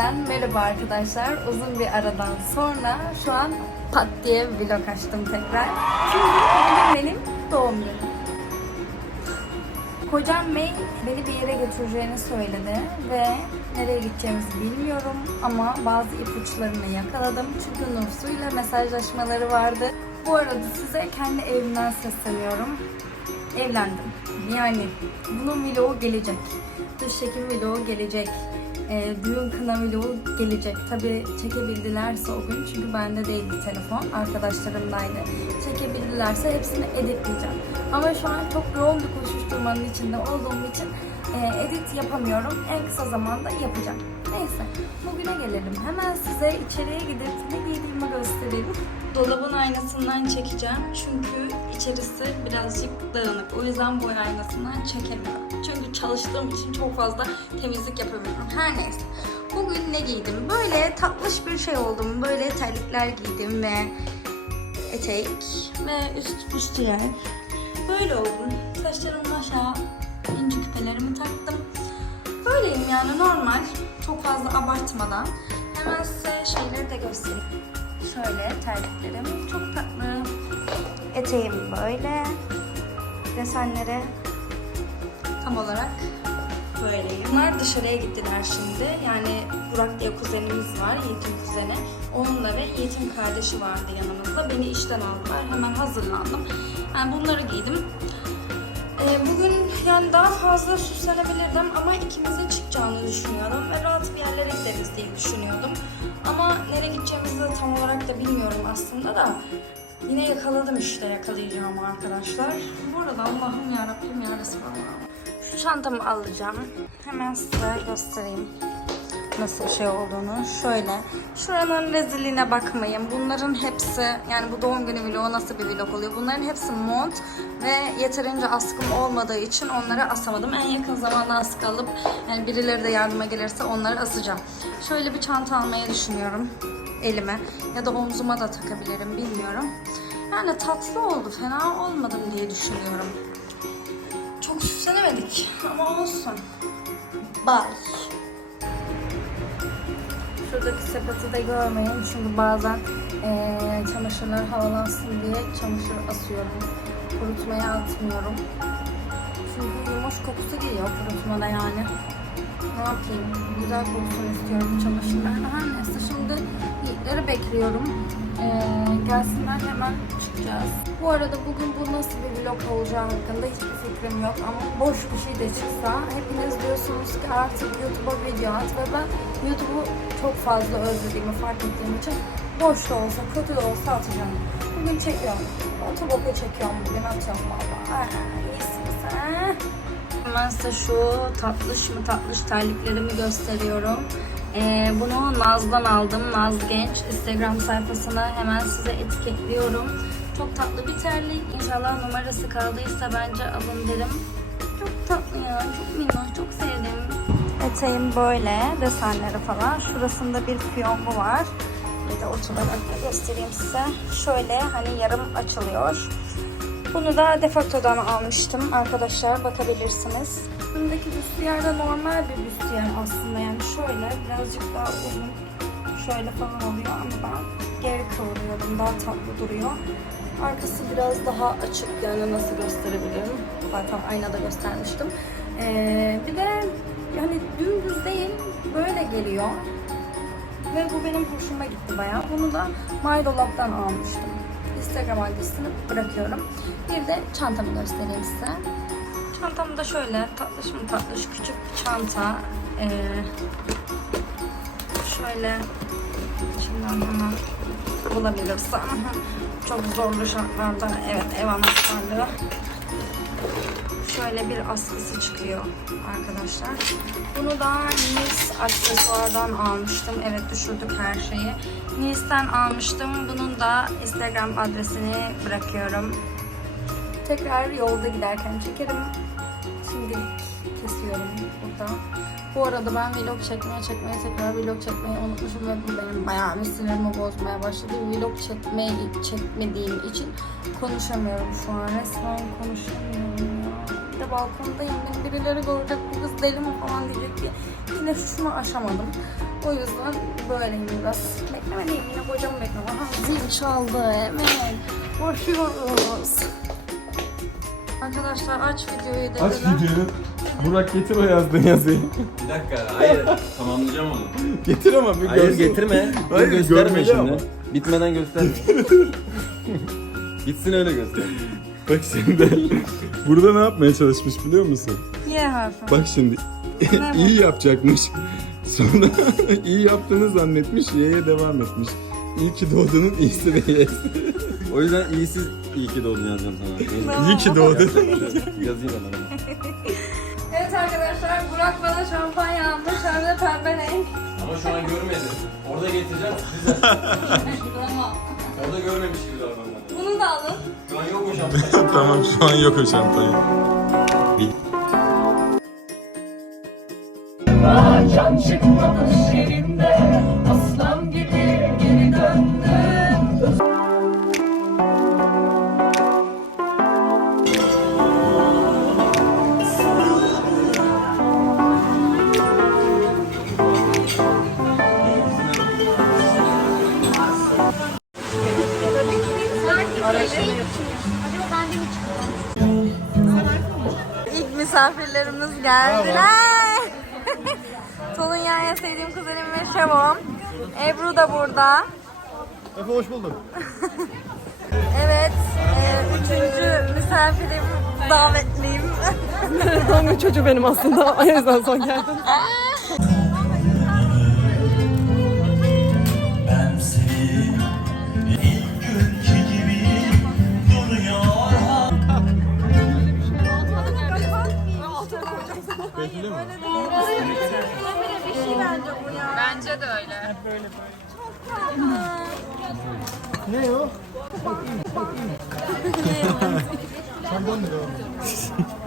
Yeniden merhaba arkadaşlar. Uzun bir aradan sonra şu an pat diye vlog açtım tekrar. Çünkü bugün benim doğum günüm. Kocam May beni bir yere götüreceğini söyledi ve nereye gideceğimizi bilmiyorum ama bazı ipuçlarını yakaladım. Çünkü Nursu'yla mesajlaşmaları vardı. Bu arada size kendi evimden sesleniyorum. Evlendim. Yani bunun vlogu gelecek. Dış çekim vlogu gelecek. Ee, düğün kına gelecek. Tabi çekebildilerse o gün çünkü bende değildi telefon. Arkadaşlarımdaydı. Çekebildilerse hepsini editleyeceğim. Ama şu an çok yoğun bir koşuşturmanın içinde olduğum için e, edit yapamıyorum. En kısa zamanda yapacağım. Neyse bugüne gelelim. Hemen size içeriye gidip ne giydiğimi göstereyim. Dolabın aynasından çekeceğim çünkü içerisi birazcık dağınık. O yüzden boy aynasından çekemiyorum. Çünkü çalıştığım için çok fazla temizlik yapamıyorum. Her neyse. Bugün ne giydim? Böyle tatlış bir şey oldum. Böyle terlikler giydim ve etek ve üst büstiyer. Böyle oldum. Saçlarımı aşağı ince küpelerimi taktım. Böyleyim yani normal. Çok fazla abartmadan. Hemen size şeyleri de göstereyim. Şöyle terliklerim. Çok tatlı. Eteğim böyle. Desenleri tam olarak böyleyim. Bunlar dışarıya gittiler şimdi. Yani Burak diye kuzenimiz var, Yiğit'in kuzeni. Onunla ve Yiğit'in kardeşi vardı yanımızda. Beni işten aldılar. Hemen hazırlandım. Yani bunları giydim. Ee, bugün yani daha fazla süslenebilirdim ama ikimizin çıkacağını düşünüyorum ve rahat bir yerlere gideriz diye düşünüyordum. Ama nereye gideceğimizi de tam olarak da bilmiyorum aslında da yine yakaladım işte yakalayacağım arkadaşlar. Bu arada Allah'ım yarabbim ya Resulallah. Şu çantamı alacağım. Hemen size göstereyim nasıl şey olduğunu. Şöyle. Şuranın rezilliğine bakmayın. Bunların hepsi yani bu doğum günü vlogu nasıl bir vlog oluyor? Bunların hepsi mont ve yeterince askım olmadığı için onları asamadım. En yakın zamanda askı alıp yani birileri de yardıma gelirse onları asacağım. Şöyle bir çanta almayı düşünüyorum elime ya da omzuma da takabilirim bilmiyorum. Yani tatlı oldu, fena olmadım diye düşünüyorum. Çok süslenemedik ama olsun. Bye. Şuradaki sepeti de görmeyin çünkü bazen eee çamaşırlar havalansın diye çamaşır asıyorum. Kurutmaya atmıyorum. Çünkü yumuş kokusu geliyor kurutmada yani. Ne yapayım? Güzel kokusun istiyorum çamaşırlar. Her neyse şimdi yiğitleri bekliyorum. Eee gelsinler hemen çıkacağız. Bu arada bugün bu nasıl bir vlog olacağı hakkında hiçbir fikrim yok ama boş bir şey de çıksa hepiniz diyorsunuz ki artık YouTube'a video at ve ben YouTube'u çok fazla özlediğimi fark ettiğim için boş da olsa kötü de olsa atacağım. Bugün çekiyorum. Otoboka çekiyorum bugün atıyorum valla. Aa? Hemen şu tatlış mı tatlış terliklerimi gösteriyorum. Ee, bunu Naz'dan aldım. Naz Genç. Instagram sayfasına hemen size etiketliyorum. Çok tatlı bir terlik. İnşallah numarası kaldıysa bence alın derim. Çok tatlı ya. Çok minnoş. Çok sevdim. Eteğim böyle. Desenleri falan. Şurasında bir fiyongu var. Bir de oturarak da göstereyim size. Şöyle hani yarım açılıyor. Bunu da Defacto'dan almıştım arkadaşlar bakabilirsiniz. Bundaki büstiyer de normal bir büstiyer aslında yani şöyle birazcık daha uzun şöyle falan oluyor ama ben geri kıvırıyorum daha tatlı duruyor. Arkası biraz daha açık yani nasıl gösterebilirim zaten aynada göstermiştim. Ee, bir de yani dümdüz değil böyle geliyor ve bu benim hoşuma gitti bayağı. Bunu da My almıştım. Instagram adresini bırakıyorum. Bir de çantamı göstereyim size. Çantam da şöyle tatlış mı tatlış küçük bir çanta. Ee, şöyle şimdi hemen bulabilirsem. Çok zorlu şartlarda evet ev anahtarlığı. Şöyle bir askısı çıkıyor arkadaşlar. Bunu da Nice aksesuardan almıştım. Evet düşürdük her şeyi. Nice'den almıştım. Bunun da Instagram adresini bırakıyorum. Tekrar yolda giderken çekerim. Şimdi kesiyorum burada. Bu arada ben vlog çekmeye çekmeye tekrar vlog çekmeyi unutmuşum ve bu benim bayağı bir sinirimi bozmaya başladı. Vlog çekmeyi çekmediğim için konuşamıyorum şu an. Resmen konuşamıyorum balkondayım. Beni birileri görecek bu kız deli mi falan diyecek diye. Yine şunu aşamadım. O yüzden böyleyim biraz. Beklemeliyim yine kocamı bekliyorum. Aha zil çaldı evet. Başlıyoruz. Arkadaşlar aç videoyu dediler. Aç videoyu. Burak getir o yazdığın yazıyı. Bir dakika, hayır. Tamamlayacağım onu. getir ama bir Hayır görsün. getirme. Hayır, gösterme görmeli şimdi. ama. Bitmeden göster. Gitsin öyle göster. Bak şimdi. Burada ne yapmaya çalışmış biliyor musun? Y harfi. Bak şimdi. İyi yapacakmış. Sonra iyi yaptığını zannetmiş. Y'ye devam etmiş. İyi ki doğdunun iyisi de Y'si. O yüzden iyisiz iyi ki doğdun yazacağım sana. İyi ki doğdun. Yazayım hemen. Evet arkadaşlar Burak bana şampanya almış hem de pembe renk. Ama şu an görmedi. Orada getireceğim. Size. Tamam. Orada görmemiş gibi davranmadı. Bunu da alın. tamam şu an yok o şampanya. Can çıkmamış yerinde Aslan gibi geri döndüm misafirlerimiz geldiler. Tolunya'ya sevdiğim kuzenim ve Şevom. Ebru da burada. Efe hoş bulduk. Evet, e, üçüncü misafirim, davetliyim. Doğum günü çocuğu benim aslında. O yüzden son geldim.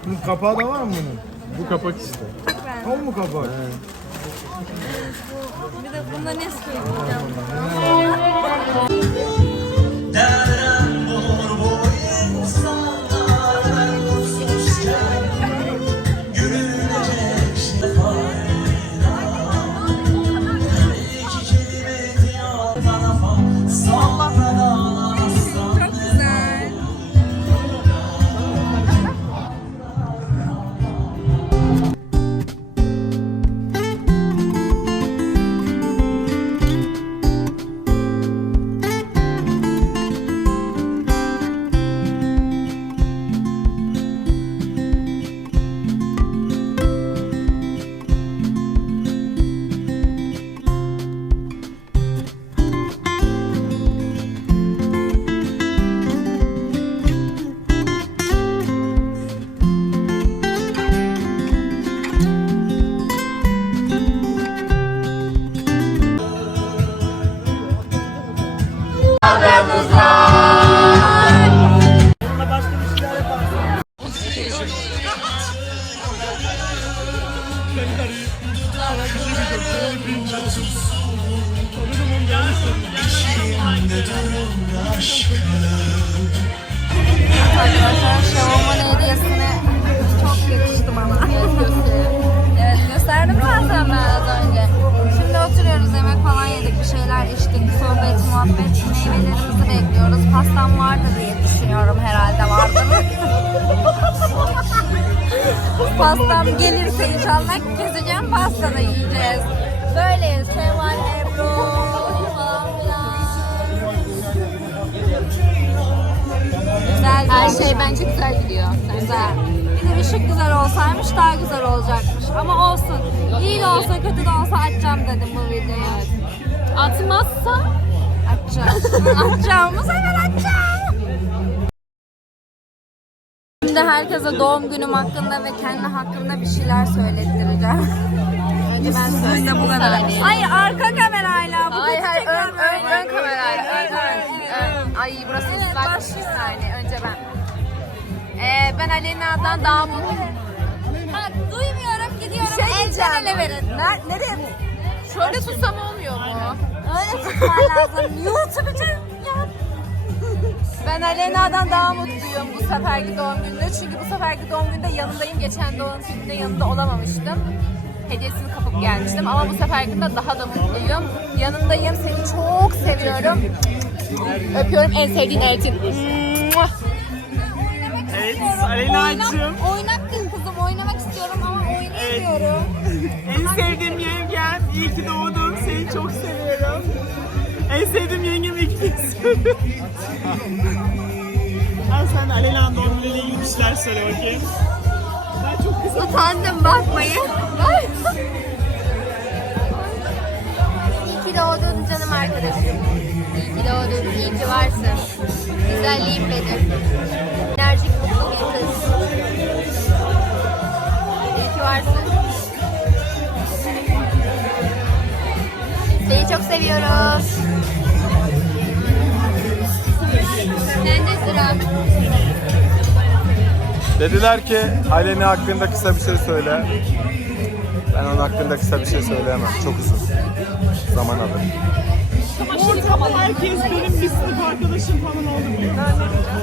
Bu kapağı da var mı bunun? Bu kapak işte. O mu kapak? Bir de bunda ne Pastam vardı diye düşünüyorum herhalde vardır. Pastam gelirse inşallah keseceğim pasta da yiyeceğiz. Böyleyiz. Seval, Ebru. Güzel Her şey bence güzel gidiyor. Güzel. Bir de ışık güzel olsaymış daha güzel olacakmış. Ama olsun. İyi de olsa kötü de olsa açacağım dedim bu videoyu. Atmazsa Açacağım. Açacağım. Bu sefer açacağım. Şimdi herkese doğum günüm hakkında ve kendi hakkında bir şeyler söylettireceğim. ben size bu kadar. Hayır arka kamerayla. Bu Hayır hayır ön, ön, ön kamerayla. Ön, ön, ön. Ay burası Evet, ıslak. Bir saniye önce ben. Ee, ben Alena'dan daha mutluyum. Bak duymuyorum gidiyorum. Bir şey diyeceğim. nereye? Şöyle tutsam olmuyor mu? Öyle tutman lazım. YouTube'cu ya. Ben Alena'dan daha mutluyum bu seferki doğum gününde. Çünkü bu seferki doğum gününde yanındayım. Geçen doğum gününde yanında olamamıştım. hediyesini kapıp gelmiştim ama bu seferkinde daha da mutluyum. Yanındayım. Seni çok seviyorum. Öpüyorum en sevdiğin eltin. Evet, Aleyna'cığım. Oynaktın kızım. Oynamak istiyorum ama oynayamıyorum. En sevdiğim yengem. İyi ki doğdun. Seni çok seviyorum. En sevdiğim yengem ilk kez Al sen Aleyna'nın doğum günüyle ilgili bir şeyler söyle bakayım. Ben çok kısa Utandım bakmayın. İyi ki doğdun canım arkadaşım. İyi ki doğdun, iyi ki varsın. Güzelliğim benim. Enerjik mutlu bir kız. İyi ki varsın. Seni çok seviyoruz. Sende sıra. Dediler ki Aleni hakkında kısa bir şey söyle. Ben onun hakkında kısa bir şey söyleyemem. Çok uzun. Zaman alır. Ortamda herkes benim bir sınıf arkadaşım falan oldu?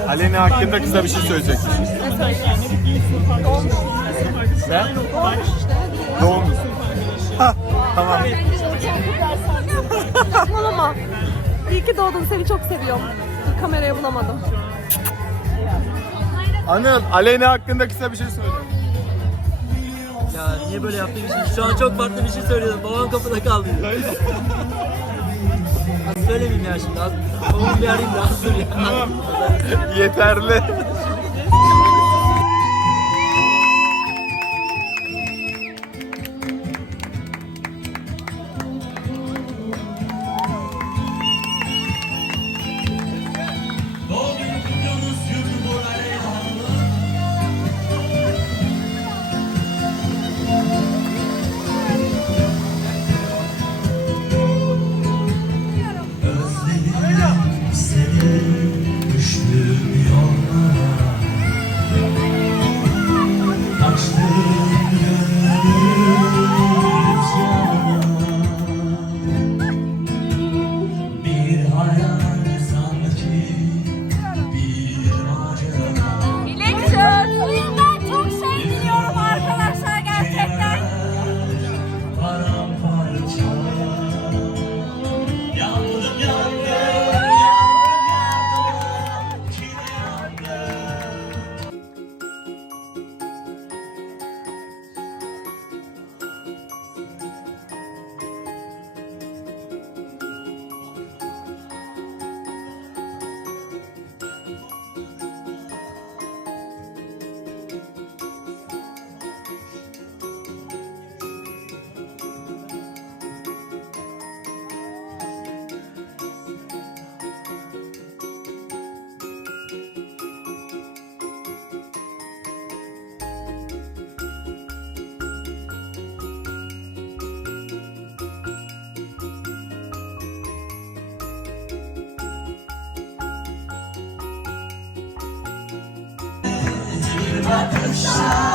Aleni hakkında kısa bir şey söyleyecek. Ne söyleyeyim? Ne sınıf arkadaşım. Doğum. Ha, tamam. Saçmalama. İyi ki doğdun seni çok seviyorum. Kamerayı bulamadım. Anıl, Aleni hakkında kısa bir şey söyle. Ya niye böyle yaptığım için? Şu an çok farklı bir şey söylüyordum. Babam kapıda kaldı. Az söylemeyeyim ya şimdi. Az, babamı bir arayayım da az dur ya. Yeterli. Krishna